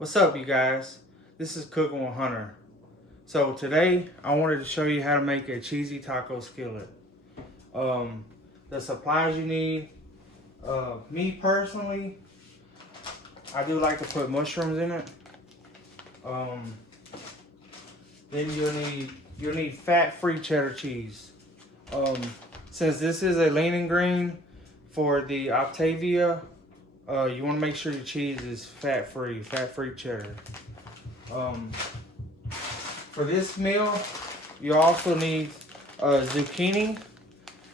What's up, you guys? This is Cooking with Hunter. So today I wanted to show you how to make a cheesy taco skillet. The supplies you need. Me personally, I do like to put mushrooms in it. Then you'll need fat-free cheddar cheese. Since this is a lean and green for the Octavia, you want to make sure your cheese is fat-free cheddar. For this meal, you also need zucchini,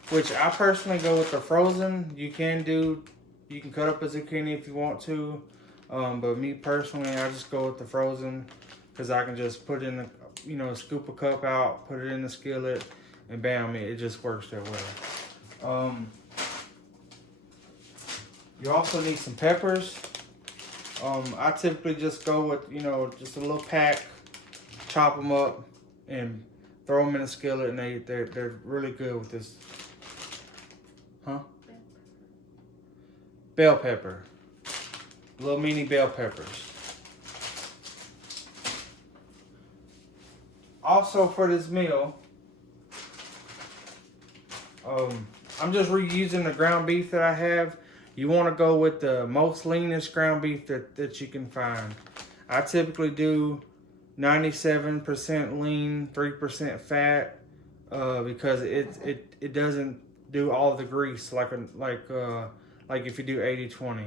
which I personally go with the frozen. You can cut up a zucchini if you want to, but me personally, I just go with the frozen because I can just put in scoop a cup out, put it in the skillet, and bam, it just works that way. You also need some peppers. I typically just go with, just a little pack, chop them up, and throw them in a skillet, and they're really good with this. Huh? Bell pepper. Little mini bell peppers. Also for this meal, I'm just reusing the ground beef that I have. You want to go with the most leanest ground beef that you can find. I typically do 97% lean, 3% fat, because it doesn't do all the grease like if you do 80-20.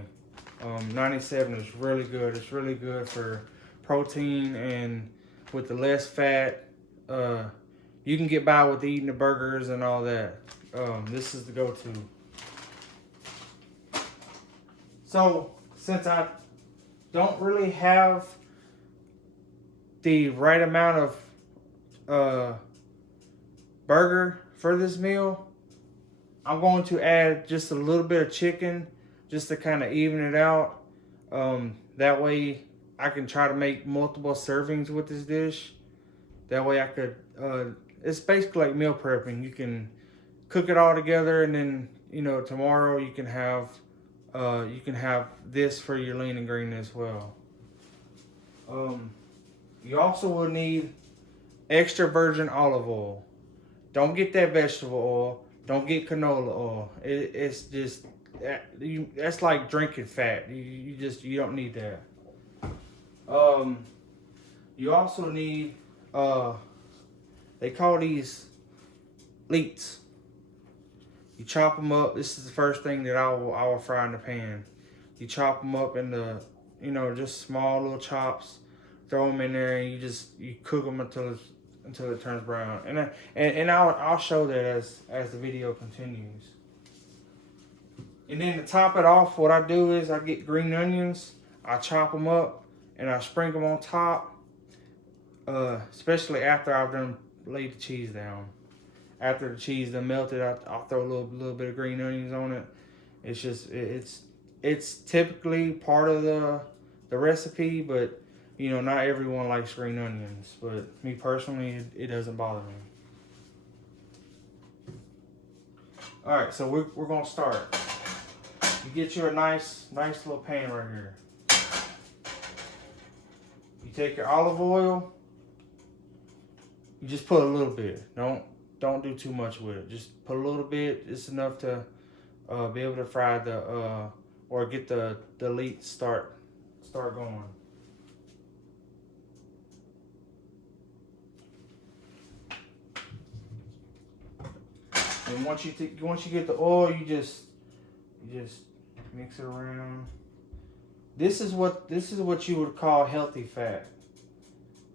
97 is really good. It's really good for protein, and with the less fat, you can get by with eating the burgers and all that. This is the go-to. So, since I don't really have the right amount of burger for this meal, I'm going to add just a little bit of chicken just to kind of even it out. That way I can try to make multiple servings with this dish. That way I could, it's basically like meal prepping. You can cook it all together, and then, tomorrow you can have this for your lean and green as well. You also will need extra virgin olive oil. Don't get that vegetable oil. Don't get canola oil. It's just that's like drinking fat. You don't need that. You also need they call these leeks. You chop them up. This is the first thing that I will fry in the pan. You chop them up into, just small little chops. Throw them in there, and you cook them until it turns brown. And I'll show that as the video continues. And then to top it off, what I do is I get green onions. I chop them up and I sprinkle them on top. Especially after I've done laid the cheese down. After the cheese done melted, I'll throw a little bit of green onions on it. It's just it's typically part of the recipe, but not everyone likes green onions. But me personally, it doesn't bother me. All right, so we're gonna start. You get you a nice little pan right here. You take your olive oil. You just put a little bit. Don't do too much with it. Just put a little bit. It's enough to be able to fry or get the leeks start going. And once you get the oil, you just mix it around. This is what you would call healthy fat.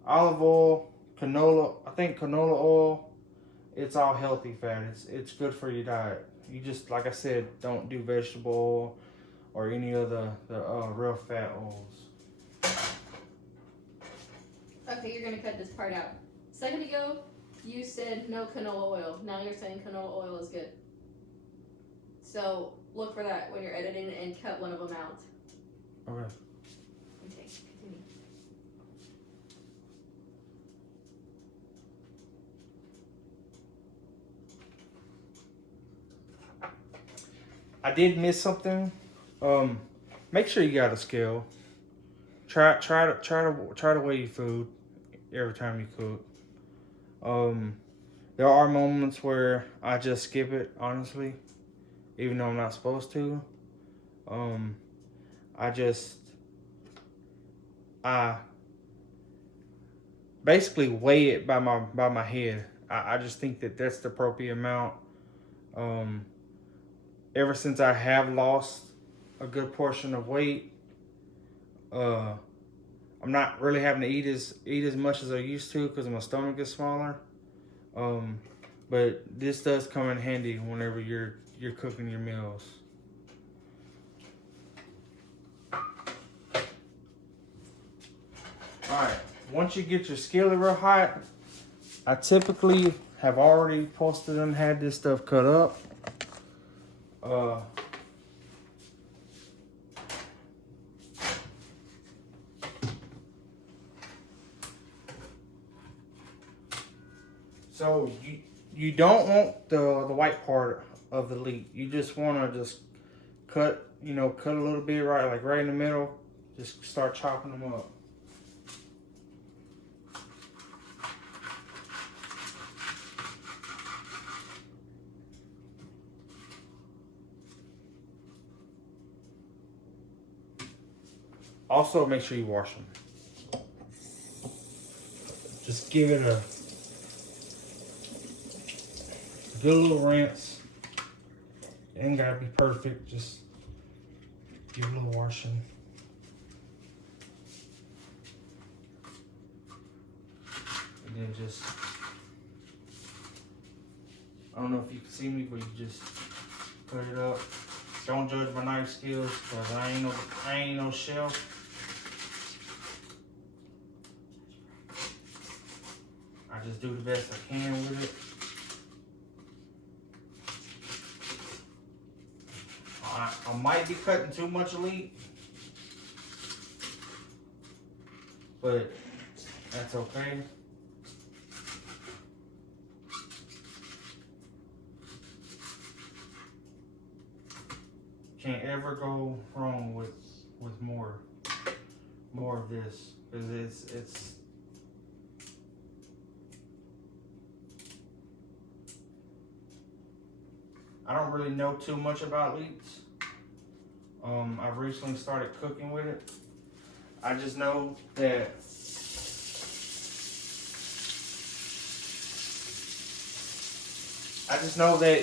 Olive oil, canola. I think canola oil. It's all healthy fat. It's good for your diet. You just, like I said, don't do vegetable oil or any of the real fat oils. Okay, you're gonna cut this part out. A second ago, you said no canola oil. Now you're saying canola oil is good. So look for that when you're editing and cut one of them out. Okay. Okay, continue. I did miss something. Make sure you got a scale. Try to weigh your food every time you cook. There are moments where I just skip it, honestly, even though I'm not supposed to. I just I basically weigh it by my head. I just think that that's the appropriate amount. Um, Ever since I have lost a good portion of weight, I'm not really having to eat as much as I used to because my stomach is smaller. Um, but this does come in handy whenever you're cooking your meals. Alright, once you get your skillet real hot, I typically have already posted and had this stuff cut up. So you don't want the white part of the leek. You just want to just cut a little bit right in the middle. Just start chopping them up. Also, make sure you wash them. Just give it a good little rinse. It ain't gotta be perfect. Just give it a little washing. And then just, I don't know if you can see me, but you just cut it up. Don't judge my knife skills, cause I ain't no chef. I just do the best I can with it. I might be cutting too much leek, but that's okay. Can't ever go wrong with more of this, because it's I don't really know too much about leeks. I've recently started cooking with it. I just know that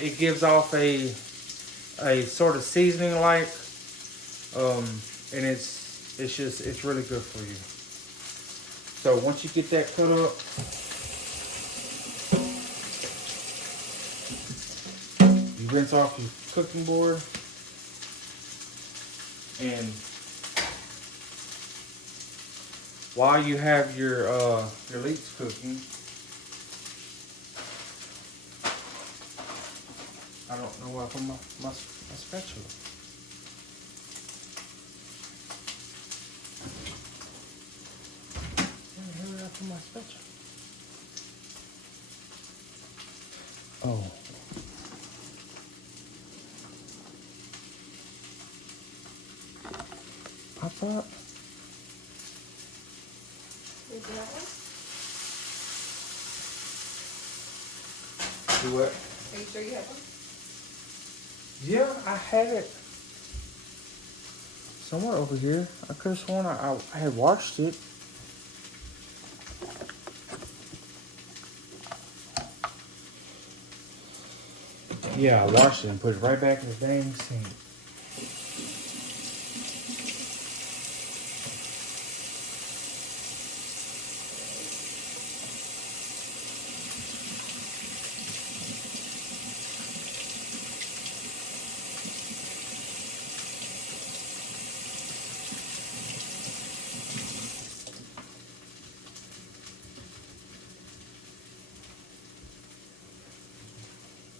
it gives off a sort of seasoning like, and it's really good for you. So once you get that cut up, you rinse off your cooking board, and while you have your leeks cooking, I don't know where I put my spatula. Where did I put my spatula? Oh. I thought. Did you have one? Do what? Are you sure you have one? Yeah, I had it somewhere over here. I could have sworn I had washed it. Yeah, I washed it and put it right back in the dang sink.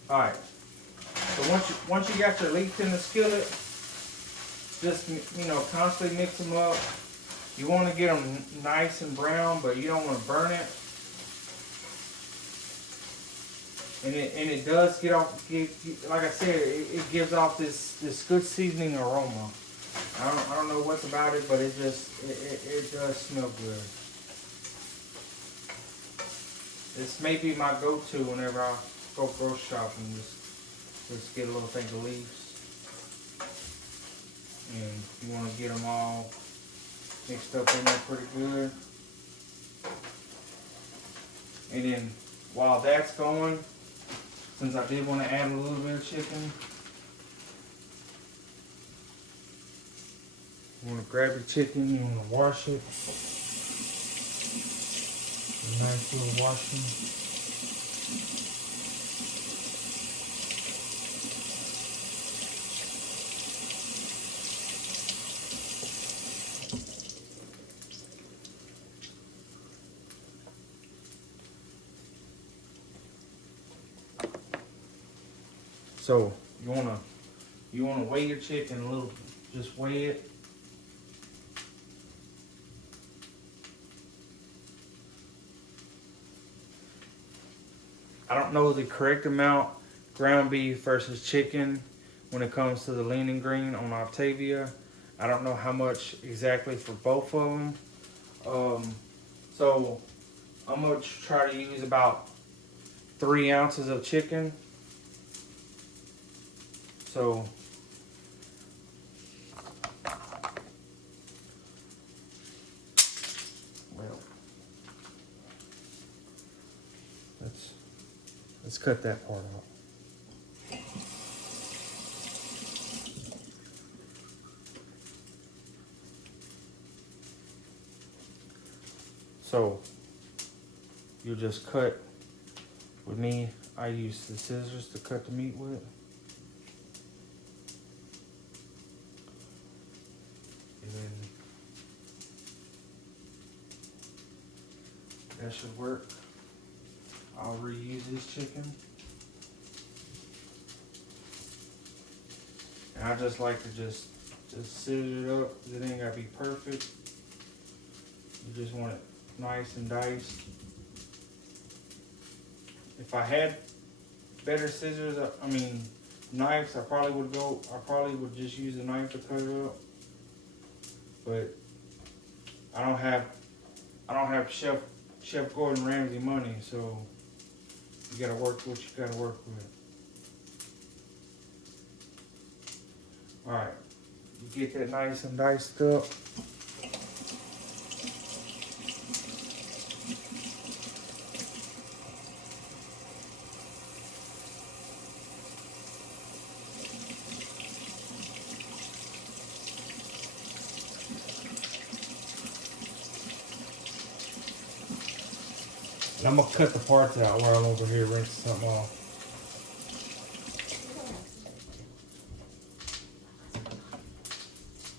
All right. So once you got your leeks in the skillet, just constantly mix them up. You want to get them nice and brown, but you don't want to burn it. And it does get off. Like I said, it gives off this good seasoning aroma. I don't know what's about it, but it does smell good. This may be my go-to whenever I go grocery shopping. Just get a little thing of leaves. And you want to get them all mixed up in there pretty good. And then while that's going, since I did want to add a little bit of chicken, you want to grab your chicken, you want to wash it. A nice little washing. So you wanna weigh your chicken a little, just weigh it. I don't know the correct amount ground beef versus chicken when it comes to the lean and green on Octavia. I don't know how much exactly for both of them. So I'm gonna try to use about 3 ounces of chicken. So well, let's cut that part out. So you just cut with me. I use the scissors to cut the meat with. And then that should work. I'll reuse this chicken. And I just like to just scissor it up. It ain't gotta be perfect. You just want it nice and diced. If I had better scissors, I mean knives, I probably would just use a knife to cut it up. But I don't have Chef Gordon Ramsay money, so you gotta work with what you gotta work with. Alright, you get that nice and diced up. And I'm gonna cut the parts out while I'm over here rinsing something off.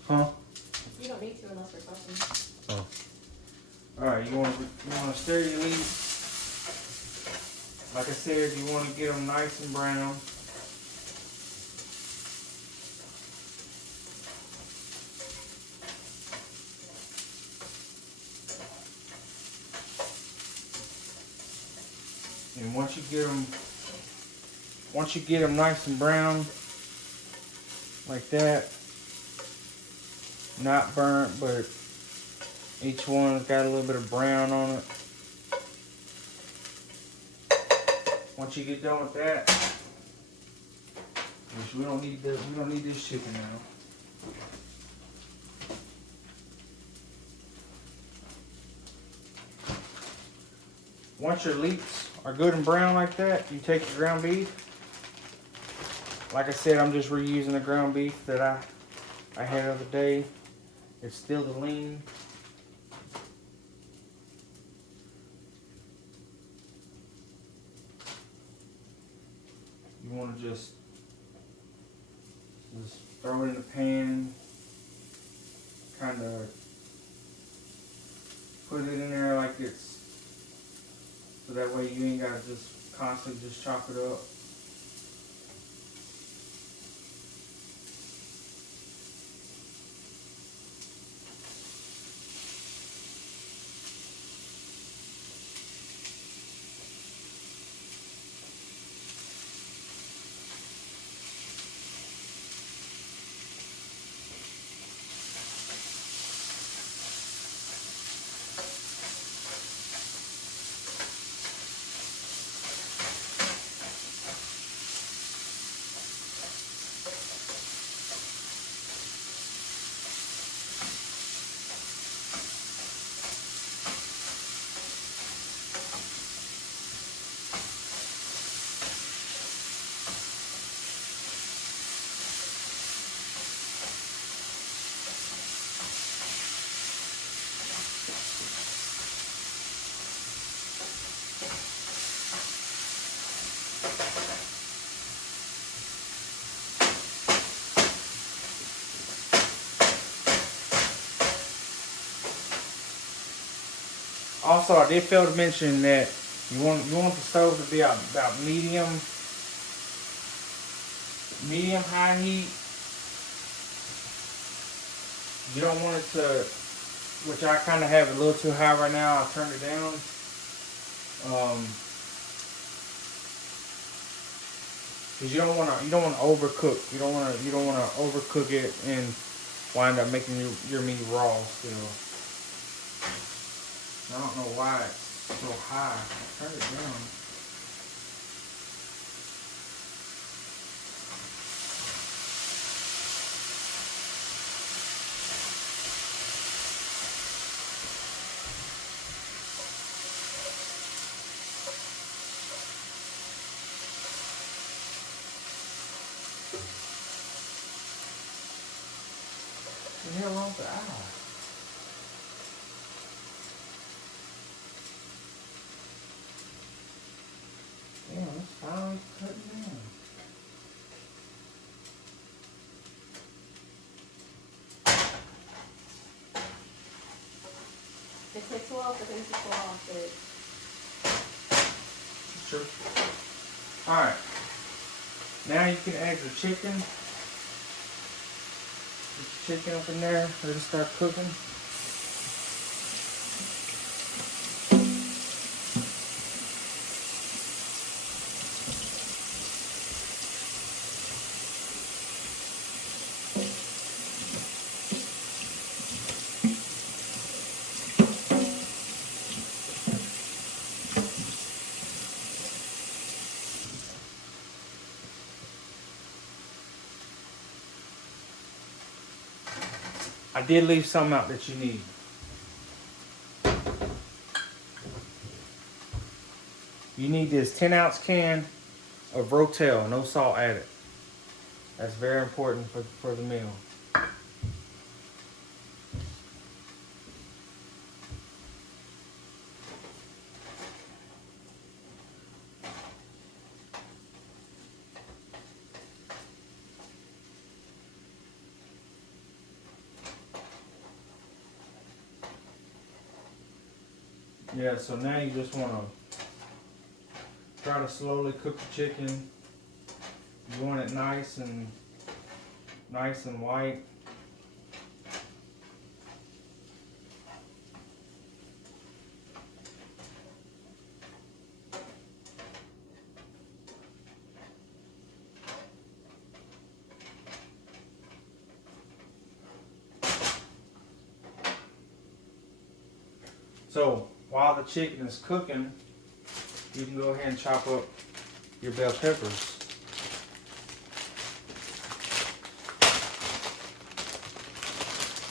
Huh? You don't need to unless there's questions. Oh. Alright, you wanna stir your leaves. Like I said, you wanna get them nice and brown. And once you get them nice and brown, like that, not burnt, but each one's got a little bit of brown on it. Once you get done with that, which we don't need this chicken now. Once your leeks are good and brown like that, you take your ground beef. Like I said, I'm just reusing the ground beef that I had the other day. It's still the lean. You want to just throw it in the pan, kind of put it in there like it's, so that way you ain't got to just constantly just chop it up. Also, I did fail to mention that you want the stove to be about medium high heat. You don't want it to, which I kind of have it a little too high right now. I'll turn it down. Because you don't want to overcook. You don't want to overcook it and wind up making your meat raw still. I don't know why it's so high. I'll turn it down. What the hell wrong with the eye? Damn, it's finally cutting down. It takes a while for things to fall off, but Sure. Alright. Now you can add your chicken. Put your chicken up in there. Let it start cooking. I did leave some out that you need. You need this 10-ounce can of Rotel, no salt added. That's very important for the meal. Yeah, so now you just want to try to slowly cook the chicken. You want it nice and white. So while the chicken is cooking, you can go ahead and chop up your bell peppers.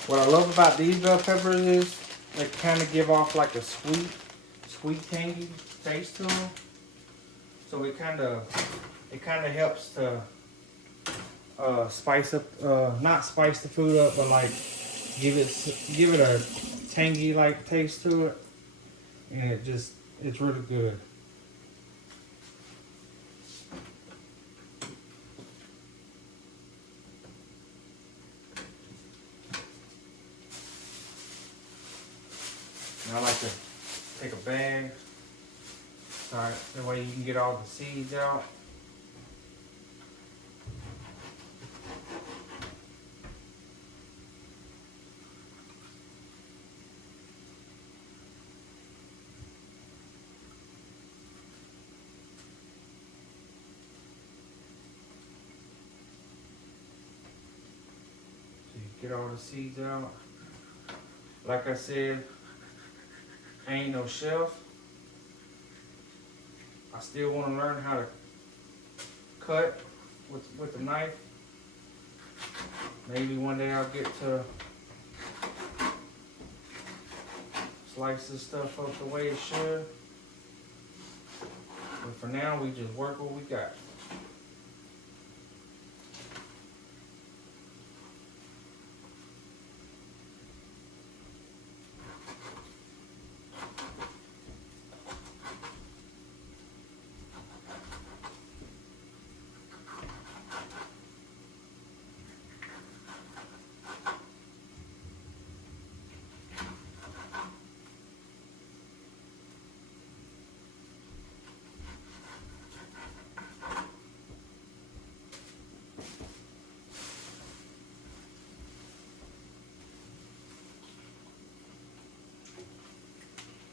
What I love about these bell peppers is they kind of give off like a sweet tangy taste to them. So it kind of helps to spice up, not spice the food up, but like give it a tangy like taste to it, and it's really good. And I like to take a bag, sorry, that way you can get all the seeds out. Get all the seeds out. Like I said, I ain't no chef. I still want to learn how to cut with the knife. Maybe one day I'll get to slice this stuff up the way it should. But for now, we just work what we got.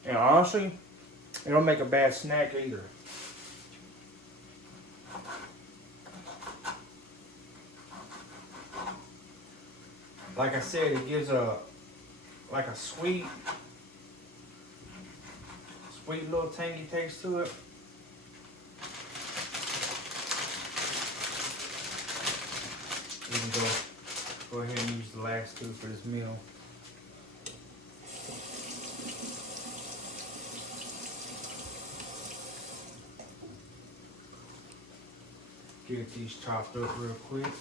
And honestly, it don't make a bad snack either. Like I said, it gives a sweet little tangy taste to it. We can go ahead and use the last two for this meal. Get these chopped up real quick.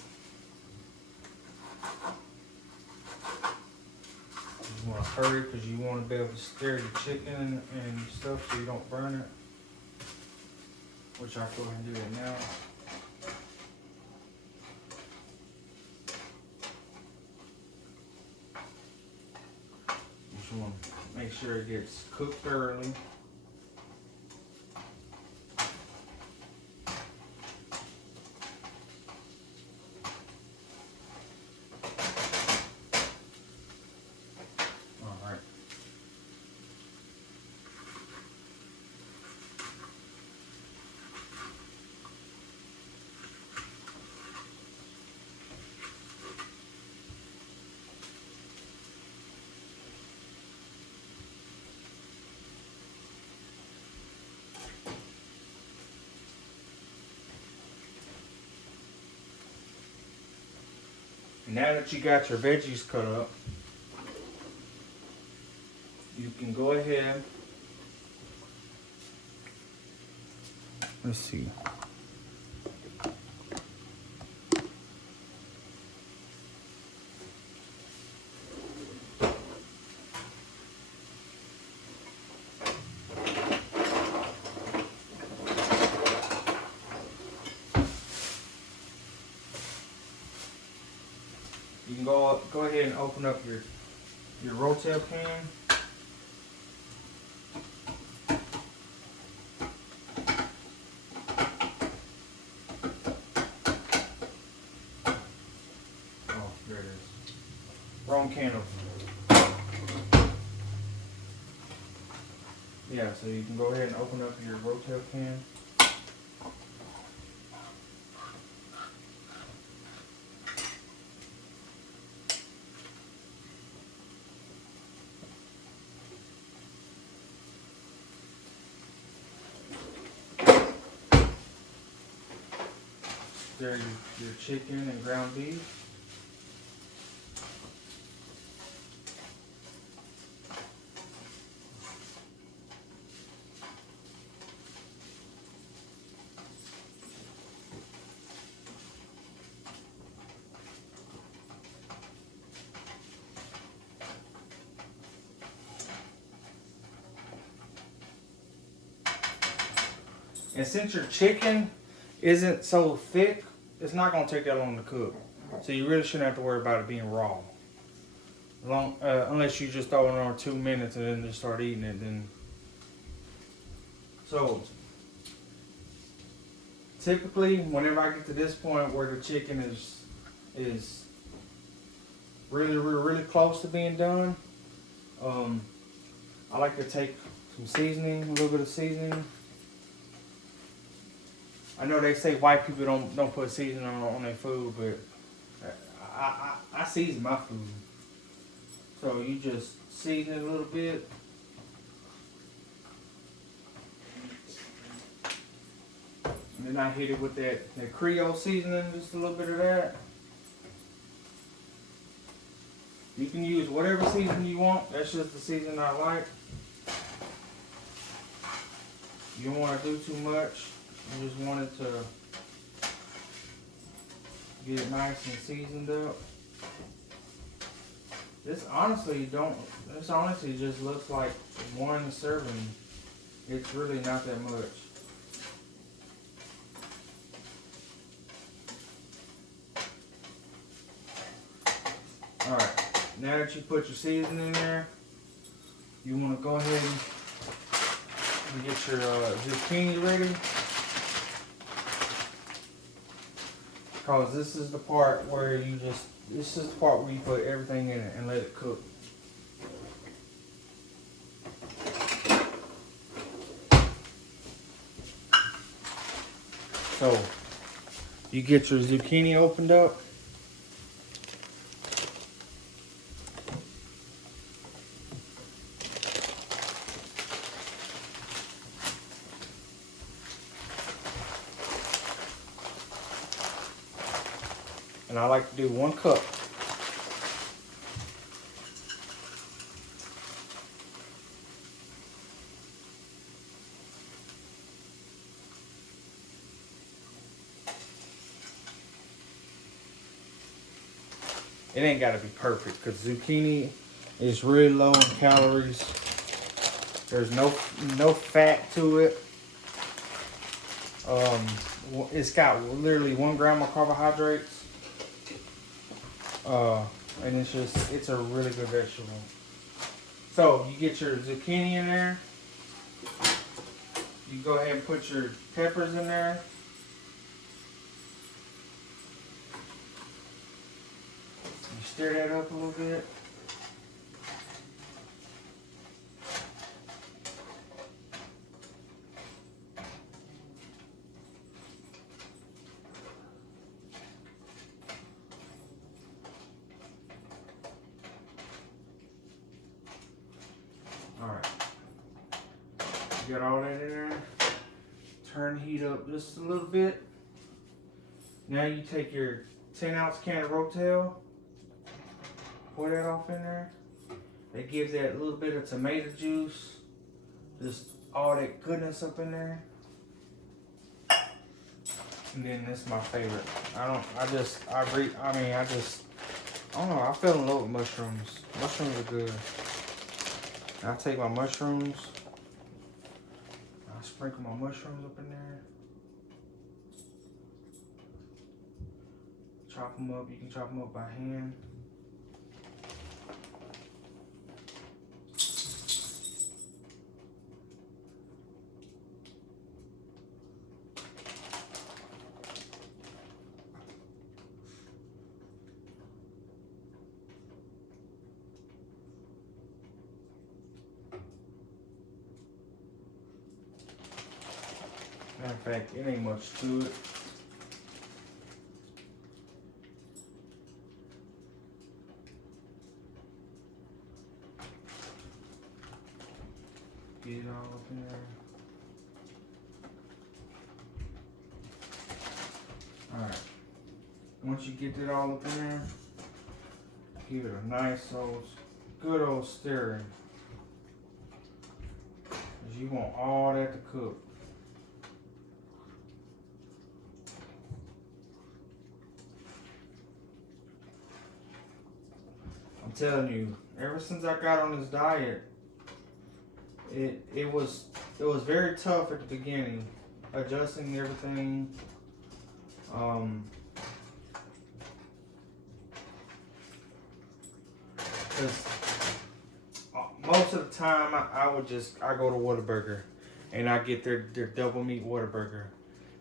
You want to hurry because you want to be able to stir the chicken and stuff so you don't burn it. Which I'll go ahead and do that now. Just want to make sure it gets cooked thoroughly. Now that you got your veggies cut up, you can go ahead. Let's see. You can go ahead and open up your Rotel pan. Oh, there it is. Wrong can opener. Yeah, so you can go ahead and open up your Rotel pan. Stir your chicken and ground beef. And since your chicken isn't so thick, it's not going to take that long to cook. So you really shouldn't have to worry about it being raw. Unless you just throw it on 2 minutes and then just start eating it. Then. So typically, whenever I get to this point where the chicken is really close to being done, I like to take some seasoning, a little bit of seasoning. I know they say white people don't put seasoning on their food, but I season my food. So you just season it a little bit. And then I hit it with that Creole seasoning, just a little bit of that. You can use whatever seasoning you want. That's just the seasoning I like. You don't want to do too much. I just want it to get it nice and seasoned up. This honestly just looks like one serving. It's really not that much. Alright, now that you put your seasoning in there, you want to go ahead and get your zucchini ready. Because this is the part where you put everything in it and let it cook. So you get your zucchini opened up. And I like to do 1 cup. It ain't got to be perfect because zucchini is really low in calories. There's no fat to it. It's got literally 1 gram of carbohydrates. And it's a really good vegetable. So you get your zucchini in there. You go ahead and put your peppers in there. You stir that up a little bit. Alright. You got all that in there. Turn the heat up just a little bit. Now you take your 10-ounce can of Rotel. Pour that off in there. That gives that little bit of tomato juice. Just all that goodness up in there. And then this is my favorite. I don't know, I fell in love with mushrooms. Mushrooms are good. I take my mushrooms. I sprinkle my mushrooms up in there. Chop them up. You can chop them up by hand. Matter of fact, it ain't much to it. Get it all up in there. Alright. Once you get it all up in there, give it a nice good old stirring. Because you want all that to cook. I'm telling you, ever since I got on this diet, it was very tough at the beginning, adjusting everything. Because most of the time I go to Whataburger and I get their double meat Whataburger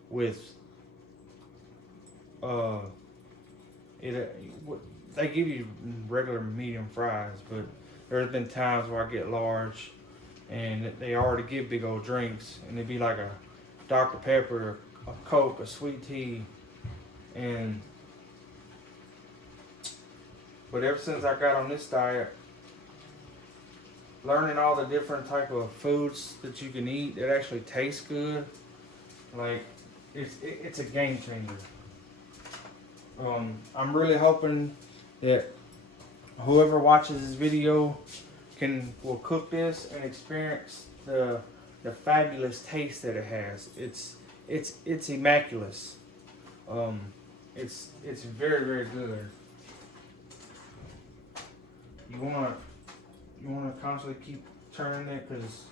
with they give you regular medium fries, but there's been times where I get large and they already give big old drinks, and it'd be like a Dr. Pepper, a Coke, a sweet tea, but ever since I got on this diet, learning all the different type of foods that you can eat that actually taste good, like it's a game changer. I'm really hoping that whoever watches this video will cook this and experience the fabulous taste that it has. It's immaculate. It's very, very good. You wanna constantly keep turning it because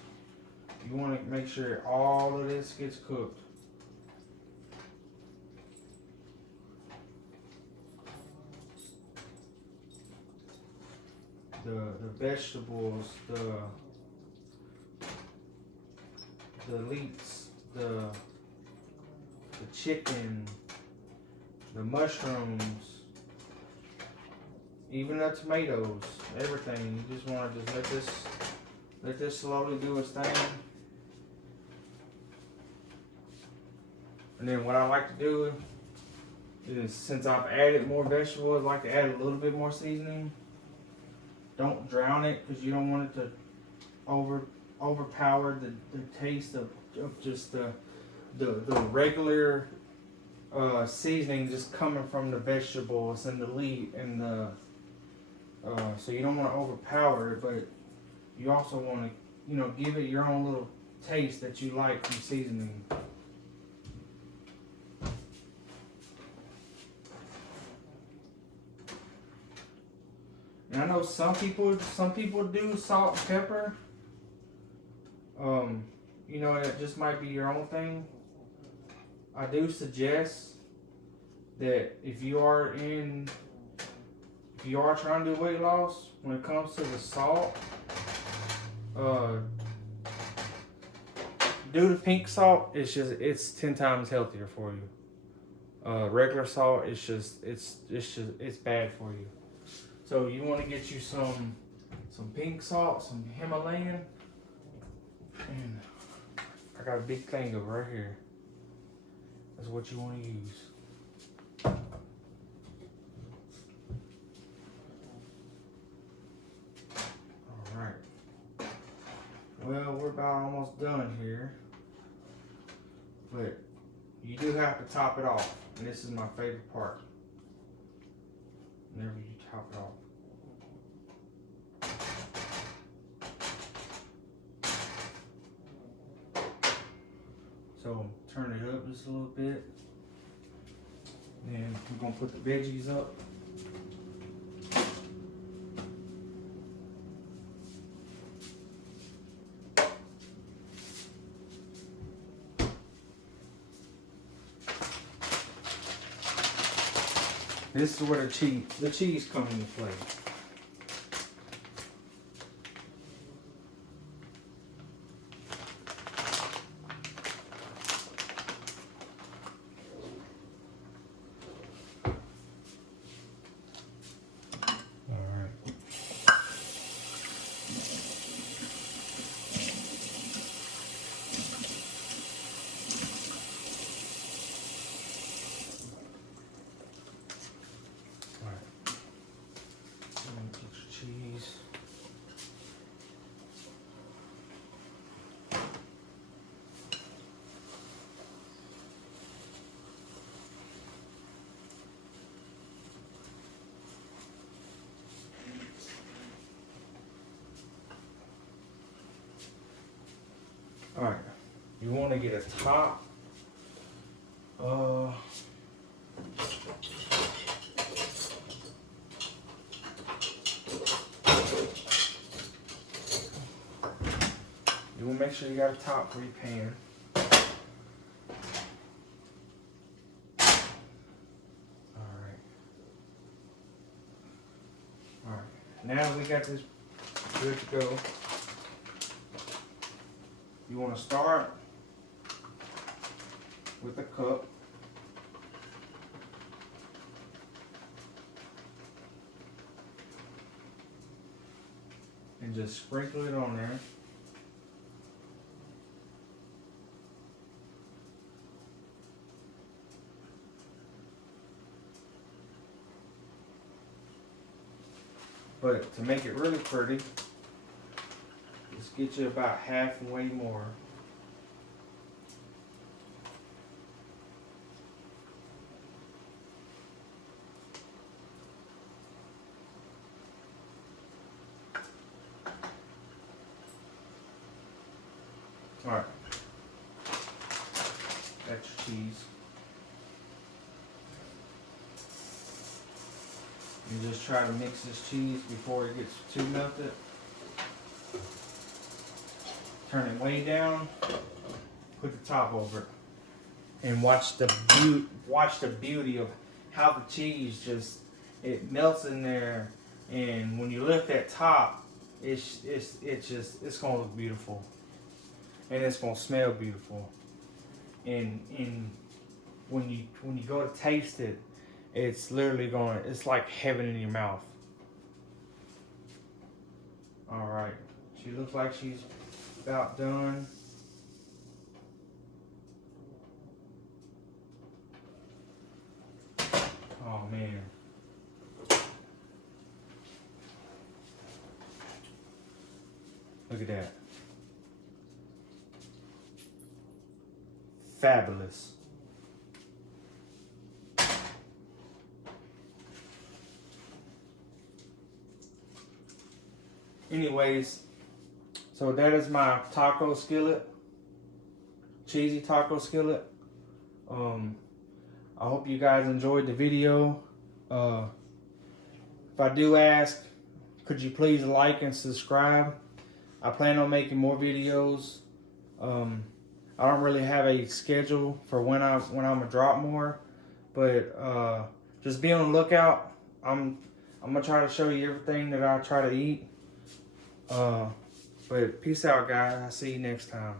you wanna make sure all of this gets cooked. The vegetables, the leeks, the chicken, the mushrooms, even the tomatoes, everything. You just want to let this slowly do its thing. And then what I like to do is, since I've added more vegetables, I like to add a little bit more seasoning. Don't drown it because you don't want it to overpower the taste of just the regular seasoning just coming from the vegetables and the leaf and the so you don't want to overpower it, but you also want to, you know, give it your own little taste that you like from seasoning. And I know some people do salt and pepper. You know, it just might be your own thing. I do suggest that if you are trying to do weight loss, when it comes to the salt, do the pink salt. It's 10 times healthier for you. Regular salt, it's bad for you. So you want to get you some pink salt, some Himalayan, and I got a big thing of right here. That's what you want to use. Alright. Well, we're about almost done here. But you do have to top it off. And this is my favorite part. Whenever you top it off. So turn it up just a little bit. Then we're gonna put the veggies up. This is where the cheese comes into play. Cheese. All right, you want to get a top. You want to make sure you got a top for your pan. All right. Now we got this good to go. You want to start with a cup. And just sprinkle it on there. But to make it really pretty, just get you about halfway more. All right, that's your cheese. You just try to mix this cheese before it gets too melted. Turn it way down. Put the top over it, and watch the beauty of how the cheese it melts in there. And when you lift that top, it's gonna look beautiful, and it's gonna smell beautiful. And when you go to taste it, it's literally it's like heaven in your mouth. All right, she looks like she's about done. Oh man. Look at that. Fabulous. Anyways, so that is my taco skillet. Cheesy taco skillet. I hope you guys enjoyed the video. If I do ask, could you please like and subscribe? I plan on making more videos. I don't really have a schedule for when I'm gonna drop more, but just be on the lookout. I'm gonna try to show you everything that I try to eat. But peace out, guys. I'll see you next time.